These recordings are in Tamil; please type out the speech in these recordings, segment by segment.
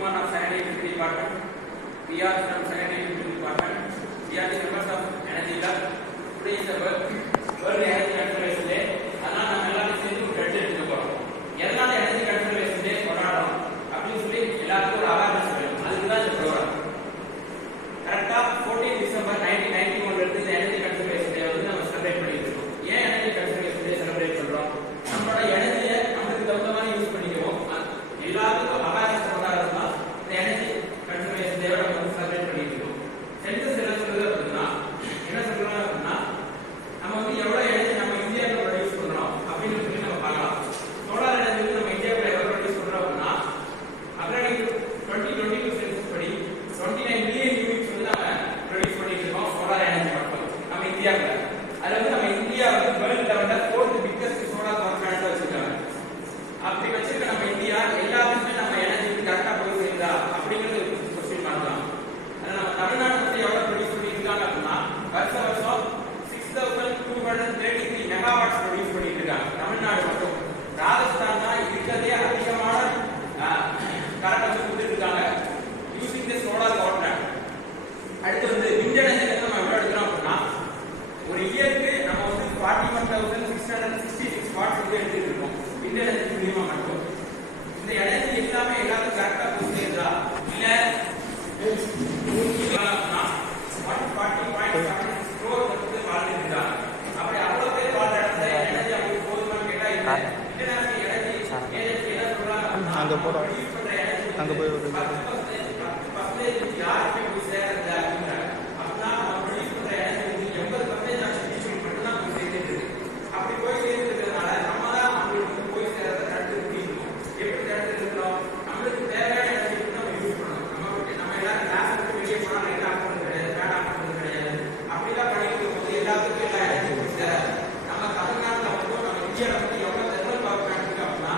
Human of Second Electricity Department. We are from Second Electricity Department. We are the members of Energy Lab. Today is the World Energy Conservation Day. அதனால நம்ம எல்லாரும் சேர்ந்து ஒரு கட்சி எடுத்துக்க போறோம். எதனால எனர்ஜி கன்சர்வேஷன் டே கொண்டாடுறோம் அப்படின்னு சொல்லி எல்லாருக்கும் ஒரு அவேர்னஸ் வேணும். அதுக்கு தான் இந்த ப்ரோக்ராம். கரெக்டா 14 டிசம்பர் 1991 ல இருந்து இந்த எனர்ஜி கன்சர்வேஷன் டே வந்து நம்ம செலிப்ரேட் பண்ணிட்டு இருக்கோம். ஏன் எனர்ஜி கன்சர்வேஷன் டே செலிப்ரேட் பண்றோம்? நம்மளோட எனர்ஜியை நமக்கு தகுந்த மாதிரி யூஸ் பண்ணிக்குவோம். எல்லாத்துக்கும் அவேர்னஸ் கொண்டாடுறது தான் இந்த எனர்ஜி கன்சர்வேஷன் டேவை நம்ம வந்து செலிப்ரேட் பண்ணிட்டு இருக்கோம். சென்சஸ் என்ன சொல்லுது அப்படின்னா என்ன சொல்றாங்க அப்படின்னா நம்ம வந்து எவ்வளவு எனர்ஜி நம்ம இந்தியாவில் ப்ரொடியூஸ் பண்றோம் அப்படின்னு சொல்லி நம்ம பார்க்கலாம். சோலார் எனர்ஜி வந்து நம்ம இந்தியாவில் எவ்வளவு ப்ரொடியூஸ் பண்றோம் அப்படின்னா அக்ரார்டிங் டு 2022 சென்சஸ் படி 29 மில்லியன் யூனிட்ஸ் வந்து நம்ம ப்ரொடியூஸ் பண்ணிட்டு இருக்கோம் சோலார் எனர்ஜி மட்டும் நம்ம இந்தியாவில். அதுல வந்து நம்ம இந்தியா வந்து வேர்ல்ட் லெவல்ல 4th biggest solar power plant வச்சிருக்காங்க. அப்படி வச்சிருக்க நம்ம இந்தியா எல்லாத்துக்குமே நம்ம எனர்ஜி வந்து கரெக்டா ப்ரொடியூஸ் செய்யுதா அப்படிங்கிறது கொஸ்டின் பண்ணலாம். அதனால நம்ம தமிழ்நாடு வந்து எவ்வளவு ப்ரொடியூஸ் பண்ணிருக்காங்க அப்படின்னா வருஷம் 6233 மெகாவாட்ஸ் ப்ரொடியூஸ் பண்ணிட்டு இருக்காங்க தமிழ்நாடு மட்டும். ராஜஸ்தான் தான் இருக்கிறதே அதிகமான கரண்ட் வச்சு கொடுத்துட்டு இருக்காங்க using the solar power plant. அடுத்து வந்து விண்ட் எனர்ஜி நம்ம எவ்வளவு எடுக்கிறோம் அப்படின்னா ஒரு இயருக்கு நம்ம வந்து 41,666 வாட்ஸ் வந்து எடுத்துட்டு இருக்கோம் விண்ட் எனர்ஜி மூலியமா மட்டும். இந்த எனர்ஜி எல்லாமே எல்லாரும் கரெக்டா கொடுத்துருக்கா இல்ல 140.7 crore வந்து வாழ்ந்துட்டு இருக்காங்க. அப்படி அவ்வளவு பேர் வாழ்ற இடத்துல எனர்ஜி அவங்களுக்கு போதுமானு கேட்டா இல்ல. இன்டர்நேஷனல் எனர்ஜி ஏஜென்சி என்ன சொல்றாங்க அங்க போறோம் ப்ரொடியூஸ் பண்ற எனர்ஜி அங்க போய் 10% யாருக்கு போய் சேரது அப்படின்றாங்க. அப்படின்னா நம்ம ப்ரொடியூஸ் பண்ற எனர்ஜி வந்து 80% டிஸ்ட்ரிபியூட் மட்டும் தான் போய் சேர்ந்துட்டு இருக்கு. அப்படி போய் சேர்ந்துக்கிறதுனால நம்ம தான் அவங்களுக்கு வந்து போய் சேரத தடுத்து முடிக்கணும். எப்படி தடுத்து இருக்கிறோம்? நம்மளுக்கு தேவையான எனர்ஜி வந்து நம்ம யூஸ் பண்ணணும். நம்ம எல்லாரும் கிளாஸ் விட்டு வெளியே போனா லைட் ஆஃப் பண்ணுறது கிடையாது, ஃபேன் ஆஃப் பண்ணுறது கிடையாது. அப்படிலாம் பண்ணிட்டு போது எல்லாத்துக்கும் எல்லா எனர்ஜி போய் சேராது. நம்ம தமிழ்நாட்டில் மட்டும் நம்ம இந்தியாவில் வந்து எவ்வளவு தெர்மல் பவர் பிளான்ட் இருக்கு அப்படின்னா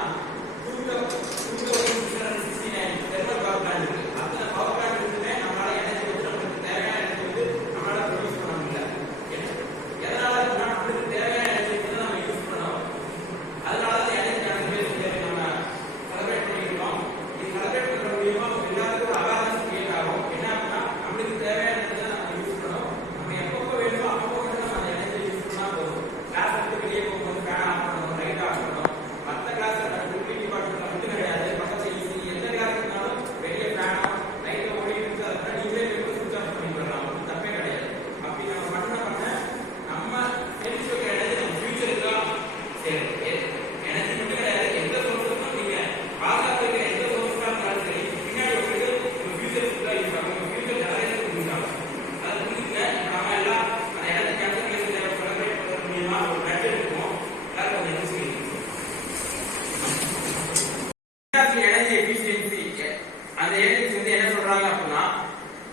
2669 தெர்மல் பவர் பிளான்ட் இருக்கு. அந்த பவர் பிளான்ட் இருக்குமே நம்மளால எனர்ஜி வந்து நமக்கு தேவையான எனர்ஜி வந்து நம்மளால ப்ரொடியூஸ் பண்ண முடியல. எதனால அப்படின்னா நம்மளுக்கு தேவையான எனர்ஜி வந்து நம்ம யூஸ் பண்ணோம். அதனால தான் எனர்ஜி கன்சர்வேஷன் டே நம்ம செலிப்ரேட் பண்ணிருக்கோம். இது செலிப்ரேட் பண்ற மூலியமா எல்லாருக்கும் ஒரு அவேர்னஸ் கிரியேட் ஆகும். என்ன அப்படின்னா நம்மளுக்கு தேவையான எனர்ஜி நம்ம யூஸ் பண்ணோம். நம்ம எப்பப்போ வேணுமோ அப்போ மட்டும் நம்ம அந்த எனர்ஜி யூஸ் பண்ணா போதும். கிளாஸ் விட்டு வெளியே போகும்போது ஃபேன் ஆஃப் பண்ணணும், லைட் ஆஃப் பண்ணணும். மற்ற கிளாஸ்ல எலக்ட்ரிசிட்டி டிபார்ட்மெண்ட்ல மட்டும் கிடையாது, பக்கத்துல ஈஸி எந்த கிளாஸ் இருந்தாலும் வெளியே ஃபேனோ லைட்டோ ஓடிட்டு இருக்கு. அதை நீங்களே போய் சுவிட்ச் ஆஃப் பண்ணி விடலாம், தப்பே கிடையாது. அப்படி நம்ம பண்ண நம்ம சேமிச்சு வைக்கிற எனர்ஜி நம்ம ஃபியூச்சருக்கு தான் சரி. எனர்ஜி மட்டும் கிடையாது, எந்த சோர்ஸுக்கும் நீங்க பாதுகாப்பு வைக்கிற எந்த சோர்ஸா இருந்தாலும் சரி பின்னாடி உங்களுக்கு உங்க ஃபியூச்சருக்கு தான் யூஸ் ஆகும், உங்க ஃபியூச்சர் ஜெனரேஷனுக்கு யூஸ் ஆகும். அதை புரிஞ்சுக்க நம்ம எல்லாம் அந்த எனர்ஜி கன்சர்வேஷன் டே செலிப்ரேட் பண்றது மூலியமா ஒரு பட்ஜெட் இருக்கும். எல்லாரும் கொஞ்சம் யோசிக்கணும். எனர்ஜி எஃபிஷியன்சி அந்த ஏஜென்சி வந்து என்ன சொல்றாங்க அப்படின்னா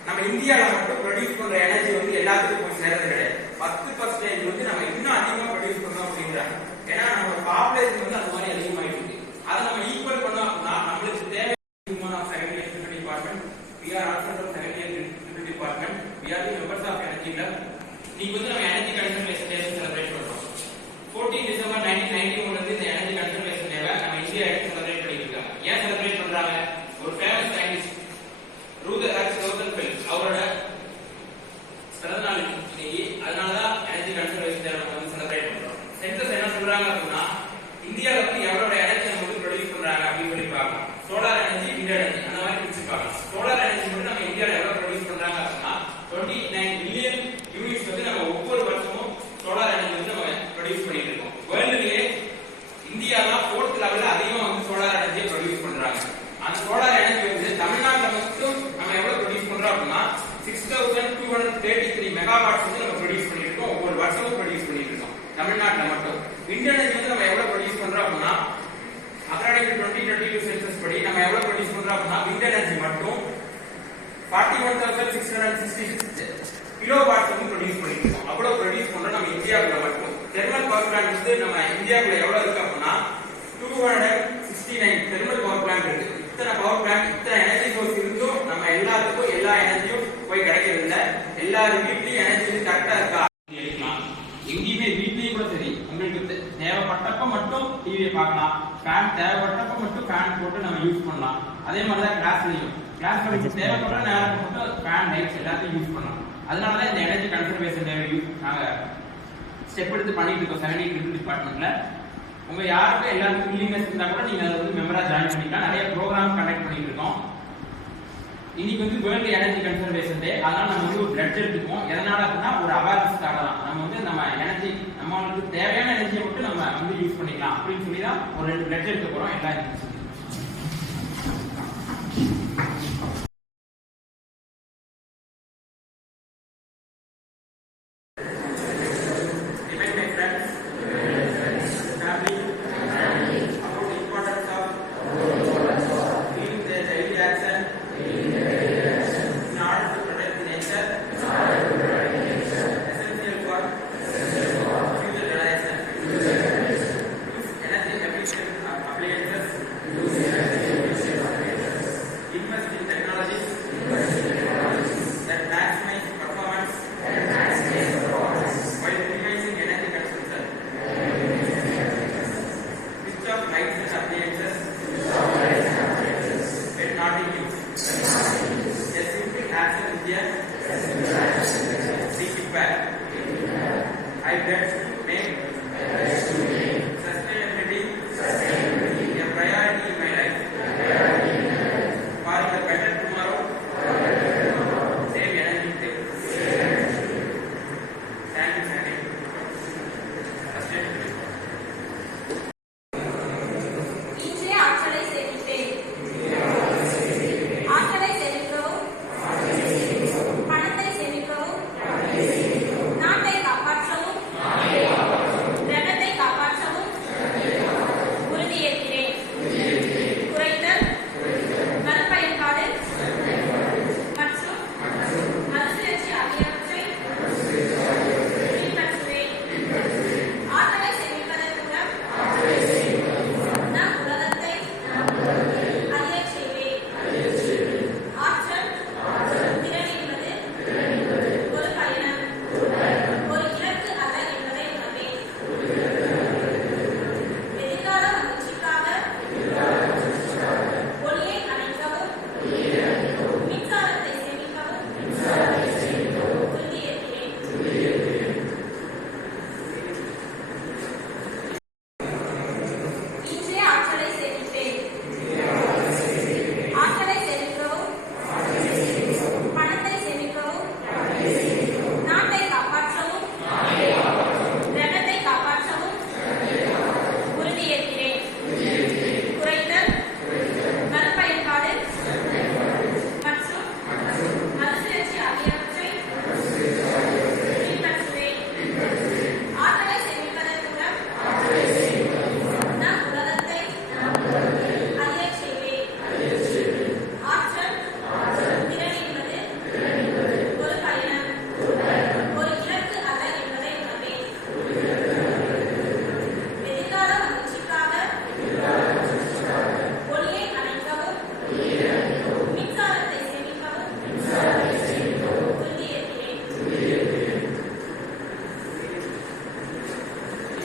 நம்ம இந்தியாவில் மட்டும் ப்ரொடியூஸ் பண்ற எனர்ஜி வந்து எல்லாத்துக்கும் போய் சேர்றது கிடையாது. 10% வந்து நம்ம இன்னும் அதிகமா ப்ரொடியூஸ் பண்ணோம் அப்படிங்கிறாங்க. ஏன்னா நம்ம பாப்புலேஷன் வந்து அந்த மாதிரி அதிகமாயிட்டு இருக்கு. அதை நம்ம ஈக்குவல் பண்ணோம் அப்படின்னா நம்மளுக்கு தேவை Human of Second Electricity Department. We are also from Second Electricity Department. We are the members of Energy Lab. நீங்க வந்து நம்ம எனர்ஜி கன்சர்வேஷன் டே செலிப்ரேட் பண்றோம். 14 டிசம்பர் 1991 ல இருந்து இந்த எனர்ஜி கன்சர்வேஷன் டேவை நம்ம இந்தியா எடுத்து செலிப்ரேட் பண்ணிட்டு இருக்காங்க. ஏன் செலிப்ரேட் பண்றாங்க? ஒரு ஃபேமஸ் சயின்டிஸ்ட் ரூதர் எக்ஸ் ரோசன்ஃபெல்ட் அவரோட பிறந்த நாள் இன்னைக்கு. அதனாலதான் எனர்ஜி கன்சர்வேஷன் டே நம்ம வந்து செலிப்ரேட் பண்றோம். சென்சஸ் என்ன சொல்றாங்க அப்படின்னா இந்தியாவில் வந்து எவ்வளவு எனர்ஜி நம்ம வந்து ப்ரொடியூஸ் பண்றாங்க அப்படின்னு சொல்லி பார்க்கலாம். சோலார் எனர்ஜி, விண்ட் எனர்ஜி அந்த மாதிரி பிரிச்சு பார்க்கலாம். சோலார் எனர்ஜி மட்டும் நம்ம இந்தியாவில் எவ்வளவு ப்ரொடியூஸ் பண்றாங்க அப்படின்னா 29 மில்லியன் யூனிட்ஸ் வந்து நம்ம ஒவ்வொரு வருஷமும் சோலார் எனர்ஜி வந்து நம்ம ப்ரொடியூஸ் பண்ணிட்டு இருக்கோம். வேர்ல்டுலயே இந்தியா தான் 4th லெவல்ல அதிகமா வந்து சோலார் எனர்ஜியை ப்ரொடியூஸ் பண்றாங்க. அந்த சோலார் எனர்ஜி வந்து தமிழ்நாட்டில் மட்டும் நம்ம எவ்வளவு ப்ரொடியூஸ் பண்றோம் அப்படின்னா 6233 மெகாவாட்ஸ் வந்து நம்ம ப்ரொடியூஸ் பண்ணிட்டு இருக்கோம். ஒவ்வொரு வருஷமும் ப்ரொடியூஸ் பண்ணிட்டு இருக்கோம் தமிழ்நாட்டில் மட்டும். விண்ட் எனர்ஜி வந்து நம்ம எவ்வளவு ப்ரொடியூஸ் பண்றோம் அப்படின்னா அக்ரார்டிங் டு 2022 சென்சஸ் படி நம்ம எவ்வளவு ப்ரொடியூஸ் பண்றோம் அப்படின்னா விண்ட் எனர்ஜி மட்டும் 41,666 கிலோவாட்ஸ் வந்து ப்ரொடியூஸ் பண்ணிட்டு இருக்கோம். அவ்வளவு ப்ரொடியூஸ் பண்றோம் நம்ம இந்தியாவுல மட்டும். தெர்மல் பவர் பிளான்ட் வந்து நம்ம இந்தியாவுல எவ்வளவு இருக்கு அப்படின்னா 269 தெர்மல் பவர் பிளான்ட் இருக்கு. இத்தனை பவர் பிளான்ட், இத்தனை எனர்ஜி சோர்ஸ் இருந்தும் நம்ம எல்லாத்துக்கும் எல்லா எனர்ஜியும் போய் கிடைக்கிறது இல்ல. எல்லாரும் வீட்லயும் எனர்ஜி கரெக்டா இருக்கா எடுக்கலாம். எங்கேயுமே வீட்லயும் கூட சரி உங்களுக்கு தேவைப்பட்டப்ப மட்டும் டிவியை பார்க்கலாம், ஃபேன் தேவைப்பட்டப்ப மட்டும் ஃபேன் போட்டு நம்ம யூஸ் பண்ணலாம். அதே மாதிரி தான் கிளாஸ்ல தேவைப்படுற நேரம் மட்டும் ஃபேன் லைட்ஸ் எல்லாத்தையும் யூஸ் பண்ணலாம். அதனால தான் இந்த எனர்ஜி கன்சர்வேஷன் டே நாங்க ஸ்டெப் எடுத்து பண்ணிட்டு இருக்கோம் 17 டிபார்ட்மெண்ட்ல. உங்க யாருக்கும் எல்லாருக்கும் வில்லிங்னஸ் இருந்தா கூட நீங்க அதை வந்து மெம்பரா ஜாயின் பண்ணிக்கலாம். நிறைய ப்ரோக்ராம் கண்டக்ட் பண்ணிட்டு இருக்கோம். இன்னைக்கு வந்து வேர்ல்டு எனர்ஜி கன்சர்வேஷன் டே. அதனால நம்ம வந்து ஒரு பிளட் எடுத்துப்போம். எதனால அப்படின்னா ஒரு அவேர்னஸ்க்காக தான். நம்ம வந்து நம்ம எனர்ஜி நம்மளுக்கு தேவையான எனர்ஜியை மட்டும் நம்ம வந்து யூஸ் பண்ணிக்கலாம் அப்படின்னு சொல்லி தான் ஒரு 2 பிளட் எடுக்க போறோம் எல்லா